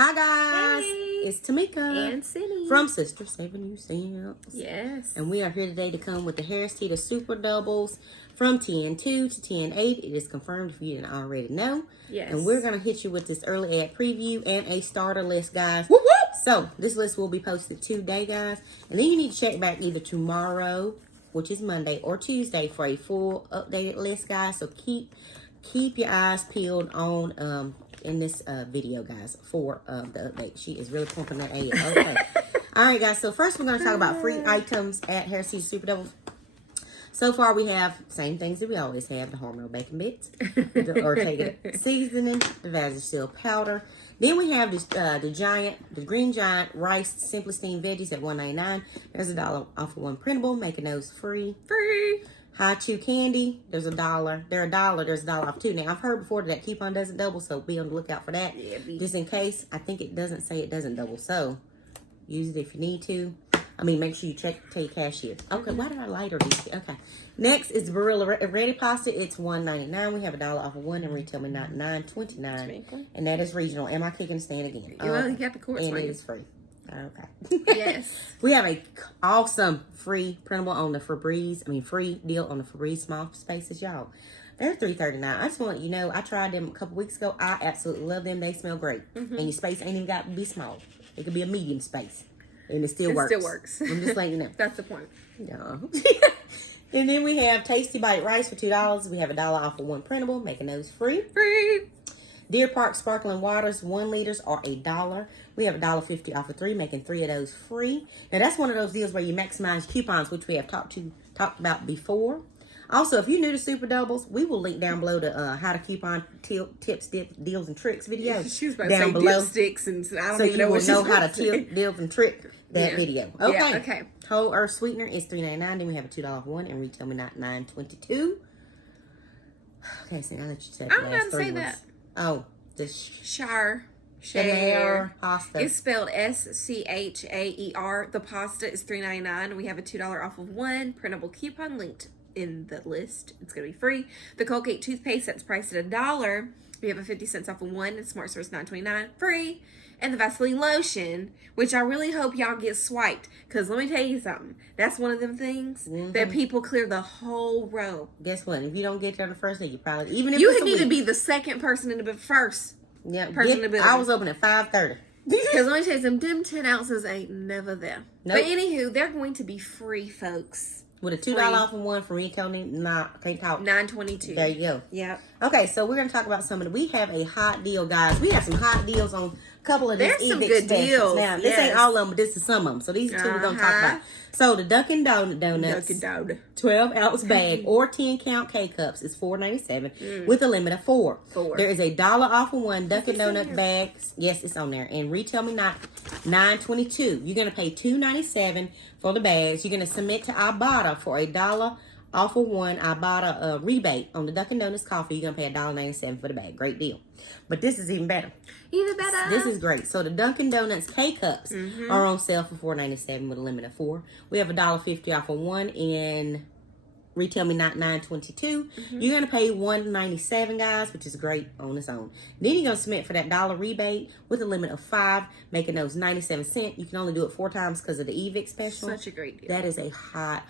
Hi guys, Hey. It's Tamika And Cindy from Sister Saving You Cents. Yes. And we are here today to come with the Harris Teeter Super Doubles from 10-2 to 10-8. It is confirmed if you didn't already know. Yes. And we're going to hit you with this early ad preview and a starter list, guys. Whoop, whoop. So this list will be posted today, guys. And then you need to check back either tomorrow, which is Monday, or Tuesday for a full updated list, guys. So keep your eyes peeled on in this video, guys, for the update. She is really pumping that ad. Okay. All right, guys. So first we're going to talk about free items at Harris Teeter Super Doubles. So far we have same things that we always have: the hormone bacon bits, the Ortega seasoning, the Vagisil powder. Then we have this the Green Giant rice simply steamed veggies at $1.99. There's $1 off of one printable, making those free. High Chew candy, there's $1. They're $1. There's $1 off too. Now I've heard before that keypon doesn't double, so be on the lookout for that. Yeah, just in case. I think it doesn't say it doesn't double, so use it if you need to. I mean, make sure you tell your cashier. Okay, why did I lighter these? Okay. Next is Barilla Ready Pasta. It's $1.99. We have $1 off of one and retail me not $9.29. And that is regional. Am I kicking the stand again? Well, you got the course. And it is free. Okay. Yes. We have a awesome free printable on the free deal on the Febreze small spaces, y'all. They're $3.39. I just want to let you know, I tried them a couple weeks ago. I absolutely love them. They smell great. And your space ain't even got to be small. It could be a medium space. And it still works. I'm just letting you know. That's the point. Yeah. And then we have Tasty Bite Rice for $2. We have $1 off of one printable, making those free. Deer Park Sparkling Waters, 1 liters, are $1. We have $1.50 off of 3, making 3 of those free. Now, that's one of those deals where you maximize coupons, which we have talked about before. Also, if you're new to Super Doubles, we will link down below the how to coupon tips, deals, and tricks video. She was about down to say below. Dipsticks, and I don't so even know what she's you will know how to say. tip, deals, and trick that video. Okay. Yeah, okay. Whole Earth Sweetener is $3.99. Then we have a $2 off one and retail me not $9.22. Okay, so now that you said I don't know how to say that. Oh, the Share pasta. It's spelled SCHAER. The pasta is $3.99. We have a $2 off of one printable coupon linked in the list. It's going to be free. The Colgate toothpaste that's priced at $1. We have a 50 cents off of one. And Smart Source $9.29 free. And the Vaseline lotion, which I really hope y'all get swiped. Because let me tell you something. That's one of them things that people clear the whole row. Guess what? If you don't get there the first day, you probably... even if you need to be the second person in the first person in the building. I was open at 5:30. Because let me tell you something. Them 10 ounces ain't never there. Nope. But anywho, they're going to be free, folks. With a $2 off of one for retail, can't talk. $9.22. There you go. Yep. Okay, so we're going to talk about some of the... We have a hot deal, guys. We have some hot deals on a couple of these There's some good deals. Now, this ain't all of them, but this is some of them. So these are two we're going to talk about. So the Dunkin' Donuts 12-ounce bag or 10-count K-Cups is $4.97 with a limit of 4. There is a $1 off of one Dunkin' Donut bag. Yes, it's on there. And retail me not $9.22. You're going to pay $2.97 for the bags. You're going to submit to Ibotta for a $1 off of one Ibotta rebate on the Dunkin' Donuts coffee. You're going to pay $1.97 for the bag. Great deal. But this is even better. Even better. This is great. So the Dunkin' Donuts K-Cups are on sale for $4.97 with a limit of 4. We have $1.50 off of one in retail me not $9.22. You're going to pay $1.97, guys, which is great on its own. Then you're going to submit for that $1 rebate with a limit of 5, making those 97 cents. You can only do it 4 times because of the EVIC special. Such a great deal. That is a hot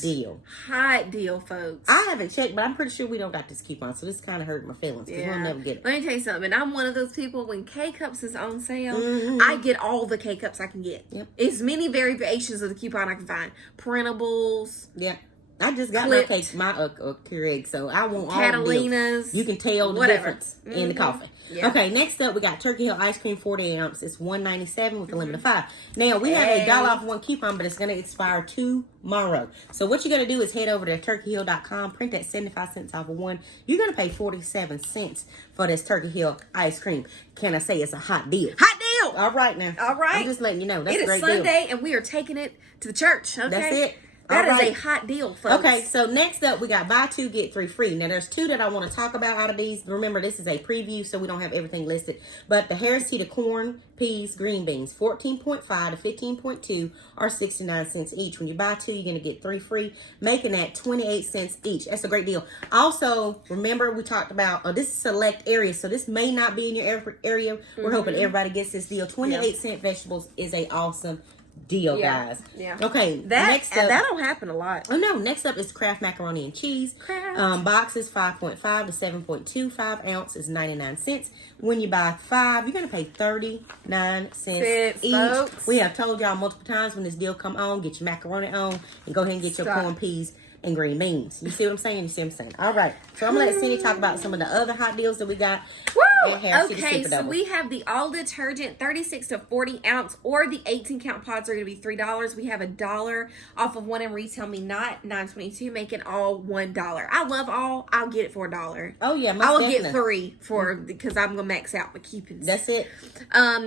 deal. Hot deal, folks. I haven't checked, but I'm pretty sure we don't got this coupon, so this kind of hurt my feelings because we'll never get it. Let me tell you something. I'm one of those people, when K-Cups is on sale, I get all the K-Cups I can get. Yep. As many variations of the coupon I can find. Printables. Yeah. I just got my cake, my Keurig, so I want Catalina's, all the You can tell the difference in the coffee. Yeah. Okay, next up, we got Turkey Hill Ice Cream, 48 ounces. It's $1.97 with a limit of 5. Now, we have a $1 off one coupon, but it's going to expire tomorrow. So what you're going to do is head over to turkeyhill.com, print that 75 cents off of one. You're going to pay 47 cents for this Turkey Hill ice cream. Can I say it's a hot deal? Hot deal! All right, now. All right. I'm just letting you know. That's a great deal. It is Sunday, deal. and we are taking it to the church. Okay? That's it. That All is right. a hot deal, folks. Okay, so next up, we got buy two, get three free. Now, there's two that I want to talk about out of these. Remember, this is a preview, so we don't have everything listed. But the Harris Teeter corn, peas, green beans, 14.5 to 15.2 are 69 cents each. When you buy two, you're going to get three free, making that 28 cents each. That's a great deal. Also, remember, we talked about, this is select areas, so this may not be in your area. We're hoping everybody gets this deal. 28-cent vegetables is a awesome deal, guys. Yeah. Okay. Next up, that don't happen a lot. Oh no. Next up is Kraft macaroni and cheese. Kraft. Boxes 5.5 to 7.25 ounce is 99 cents. When you buy 5, you're gonna pay 39 cents each. Folks. We have told y'all multiple times when this deal come on, get your macaroni on and go ahead and get your corn, peas, and green beans. You see what I'm saying? You see what I'm saying? All right. So I'm gonna let Cindy talk about some of the other hot deals that we got. Woo! Okay, so we have the all detergent 36 to 40 ounce or the 18 count pods are going to be $3. We have $1 off of one in retail me not $9.22, making all $1. I love all. I'll get it for $1. Oh yeah, I will get 3 for because I'm gonna max out my coupons. That's it.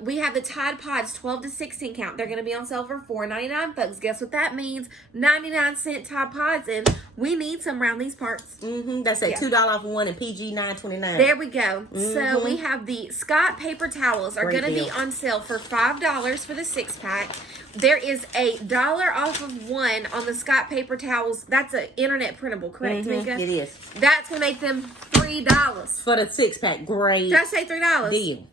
We have the Tide Pods 12 to 16 count. They're going to be on sale for $4.99, folks. Guess what that means? 99-cent Tide Pods, and we need some around these parts. That's a $2 off of one in PG $9.29. There we go. So we have the Scott paper towels are going to be on sale for $5 for the 6-pack. There is $1 off of one on the Scott paper towels. That's an internet printable, correct, Mika? It is. That's going to make them $3 for the 6-pack. Great. Did I say $3? Deal.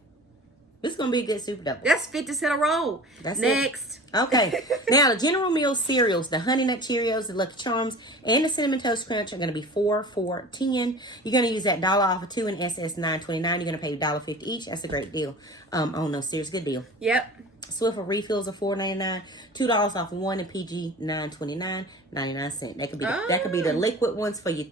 This is going to be a good super double. That's 50 cents a roll. That's Next. It. Okay. Now, the General Mills cereals, the Honey Nut Cheerios, the Lucky Charms, and the Cinnamon Toast Crunch are going to be $4 for $10. You're going to use that $1 off of 2 in SS $9.29. You're going to pay $1.50 each. That's a great deal. On those cereals. Good deal. Yep. Swiffer refills are $4.99. $2 off of one in PG $9.29. 99 cents. That could be the liquid ones for your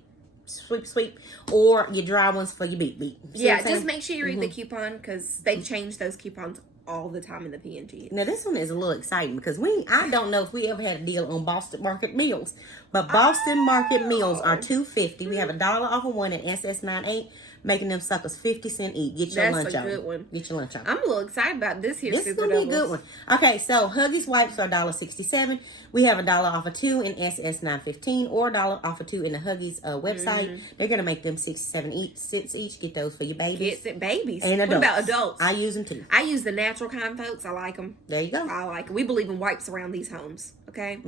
sweep, or your dry ones for your beat. Yeah, just make sure you read the coupon because they change those coupons all the time in the PNG. Now this one is a little exciting because I don't know if we ever had a deal on Boston Market meals, but Boston Market meals are $2.50. We have $1 off of one in SS 9.8, making them suckers 50 cents each. Get your lunch on. That's a good one. Get your lunch on. I'm a little excited about this here. This is gonna be a good one. Okay, so Huggies wipes are $1.67. We have $1 off of 2 in SS 9.15, or $1 off of 2 in the Huggies website. They're gonna make them 67 cents each. Get those for your babies. Get it, babies. And adults. What about adults? I use them too. I use the natural kind, folks. I like them. There you go. I like them. We believe in wipes around these homes. Okay.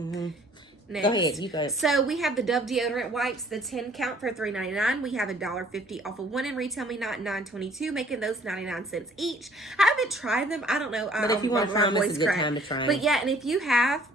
Next. Go ahead. You go ahead. So we have the Dove deodorant wipes, the 10 count for $3.99. We have $1.50 off of one in retail me not $9.22, making those 99 cents each. I haven't tried them. I don't know. But if you want to try them, it's a good time to try them. But yeah, and if you have,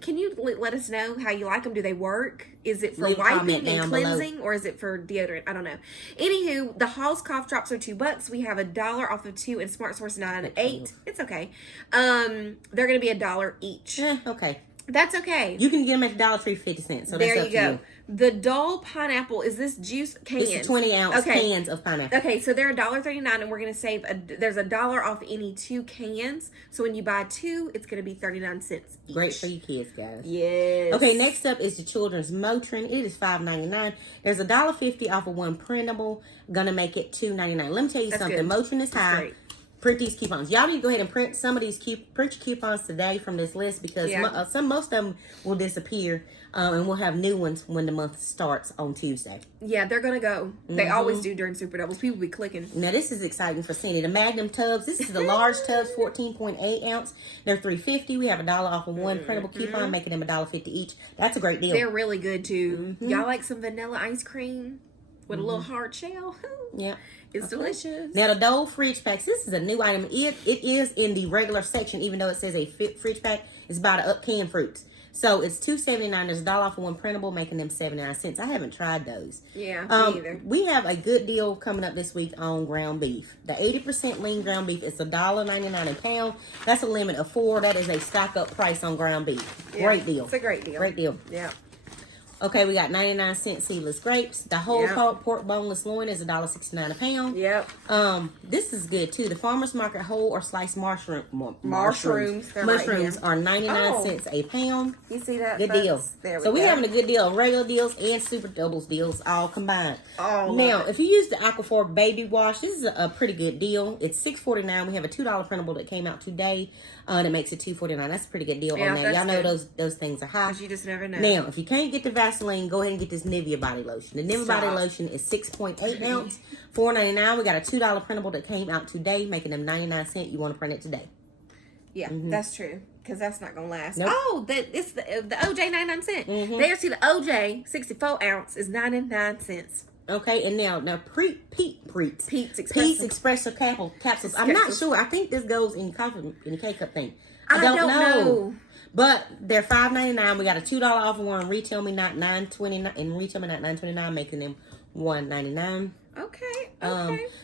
can you let us know how you like them? Do they work? Is it for Leave wiping and cleansing, below. or is it for deodorant? I don't know. Anywho, the Halls cough drops are $2. We have $1 off of 2 in Smart Source 9.8. It's okay. They're going to be $1 each. Okay. That's okay. You can get them at Dollar Tree 50 cents. So there that's you up go. to you. The Dole pineapple, is this juice cans? This is 20-ounce cans of pineapple. Okay, so they're $1.39, and we're going to save, there's $1 off any 2 cans. So when you buy 2, it's going to be 39 cents each. Great for your kids, guys. Yes. Okay, next up is the children's Motrin. It is $5.99. There's $1.50 off of one printable. Gonna make it $2.99. Let me tell you something. Good. Motrin is high. Great. Print these coupons. Y'all need to go ahead and print some of these print your coupons today from this list because most of them will disappear, and we'll have new ones when the month starts on Tuesday. Yeah, they're gonna go. They always do during Super Doubles. People be clicking. Now this is exciting for Cindy. The Magnum tubs. This is the large tubs, 14.8 ounce. They're $3.50. We have $1 off of one printable coupon, making them $1.50 each. That's a great deal. They're really good too. Y'all like some vanilla ice cream with a little hard shell? Yeah. It's delicious. Now, the Dole fridge packs. This is a new item. It is in the regular section, even though it says a fridge pack. It's by the canned fruits. So, it's $2.79. There's $1 off of one printable, making them 79 cents. I haven't tried those. Yeah, me either. We have a good deal coming up this week on ground beef. The 80% lean ground beef is $1.99 a pound. That's a limit of 4. That is a stock-up price on ground beef. Yeah, Great deal. It's a great deal. Great deal. Yeah. Okay, we got 99-cent seedless grapes. The whole pork boneless loin is $1.69 a pound. Yep. This is good too. The farmers market whole or sliced mushrooms Mushrooms are 99 cents a pound. You see that? Good folks? deal. There we so go. we're having a good deal, regular deals and super doubles deals all combined. Oh, now, if you use the Aquaphor baby wash, this is a pretty good deal. It's $6.49. We have a $2 printable that came out today. That makes it $2.49. That's a pretty good deal Yeah, on that. that's Y'all know good. those things are high. 'Cause you just never know. Now, if you can't get the Vaseline, go ahead and get this Nivea body lotion. The Nivea body lotion is 6.8 ounce, $4.99. We got a $2 printable that came out today, making them 99 cents. You want to print it today? Yeah, that's true. Because that's not going to last. Nope. Oh, it's the OJ 99 cents. There, see, the OJ 64 ounce is 99 cents. Okay, and now Pete's Espresso capsules. I'm not sure. I think this goes in coffee in the K-cup thing. I don't know. But they're $5.99. We got a $2 off one. Retail me not $9.29 and retail me not $9.29, making them $1.99. Okay.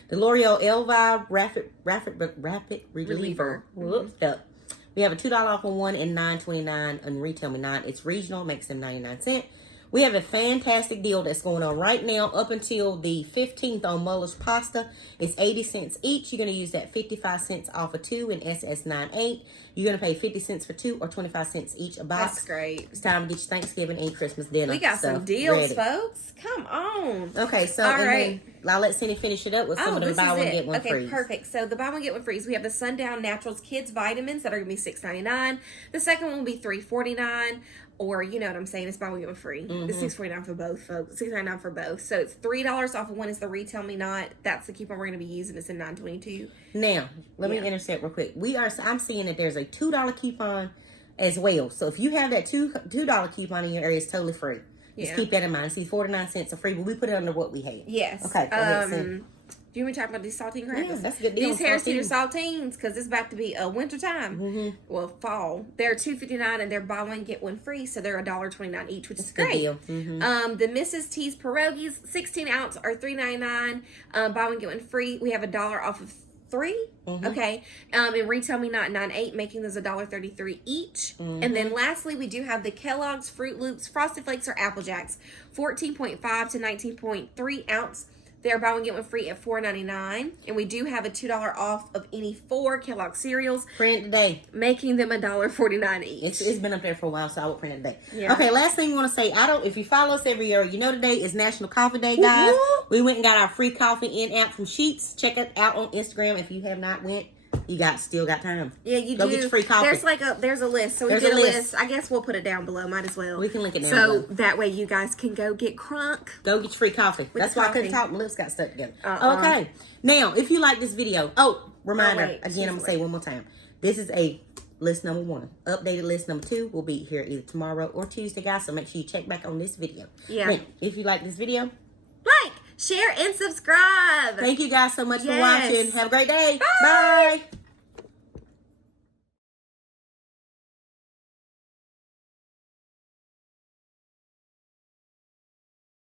The L'Oreal Elvive Rapid Reliever. Whoops up. We have a $2 off on one and $9.29 on retail me not. It's regional, makes them 99 cents. We have a fantastic deal that's going on right now up until the 15th on Muller's Pasta. It's 80 cents each. You're going to use that 55 cents off of 2 in SS98. You're going to pay 50 cents for 2 or 25 cents each a box. That's great. It's time to get your Thanksgiving and Christmas dinner. We got some deals, ready. folks. Come on. Okay, so all right. I'll let Cindy finish it up with some of the buy one, get one free. Okay, perfect. So the buy one, get one free. We have the Sundown Naturals Kids Vitamins that are going to be $6.99. The second one will be $3.49. Or, you know what I'm saying, it's buy one, get one free. It's $6.49 for both, folks. $6.99 for both. So it's $3 off of one is the Retail Me Not. That's the coupon we're going to be using. It's in $9.22. Now, let me intercept real quick. I'm seeing that there's a $2 coupon as well. So if you have that $2 coupon in your area, it's totally free. Just keep that in mind. See, 49 cents are free, but we put it under what we had. Yes. Okay, go ahead, Cindy. Do you want me to talk about these saltine crackers? Yeah, that's a good deal. These Harris Teeter saltines, because it's about to be a winter time. Well, fall. They're $2.59 and they're buy one, get one free. So they're $1.29 each, which is great. Good deal. The Mrs. T's pierogies, 16 ounce are $3.99. Buy one, get one free. We have $1 off of 3. Okay. And Retail Me Not 9.8, making those $1.33 each. And then lastly, we do have the Kellogg's Fruit Loops Frosted Flakes or Apple Jacks, 14.5 to 19.3 ounce. They're buy one, get one free at $4.99. And we do have a $2 off of any 4 Kellogg cereals. Print today. Making them $1.49 each. It's been up there for a while, so I will print it today. Yeah. Okay, last thing I want to say, if you follow us every year, you know today is National Coffee Day, guys. We went and got our free coffee in app from Sheets. Check it out on Instagram if you have not went. You still got time. Yeah, you Go do. get your free coffee. There's a list. So we did a list. I guess we'll put it down below. Might as well. We can link it down below. below. That way you guys can go get crunk. Go get your free coffee. That's why I couldn't talk. My lips got stuck together. Okay. Now, if you like this video, reminder, again, I'm going to say one more time. This is a list number 1. Updated list number 2 will be here either tomorrow or Tuesday, guys. So make sure you check back on this video. Yeah. Now, if you like this video, like, share, and subscribe. Thank you guys so much for watching. Have a great day. Bye. Bye.